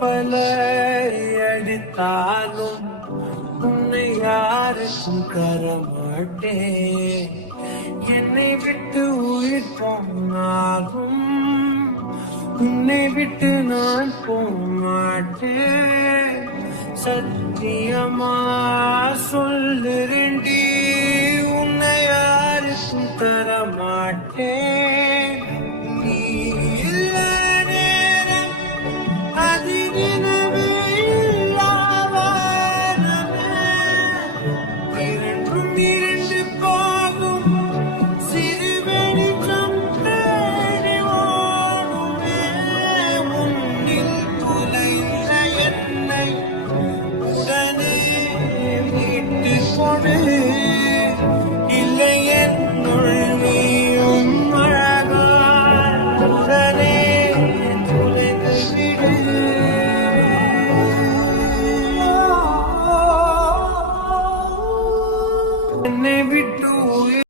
பல அடித்தாலும் உன்னை யாருக்கும் தரமாட்டேன். என்னை விட்டு உயிர் போனாலும் உன்னை விட்டு நான் போமாட்டேன். சத்தியமா சொல்லுறேன்டி, உன்னை யாருக்கும் தரமாட்டேன். நீ இல்ல நேரம் அதிரினவே இல்லாவானமே. இரண்டும் இரண்டு போகும் சிறு வெளிச்சம் தேடி ஓடுமே. முன்னில் துளைந்த என்னை உடனே மீட்டு கொடு.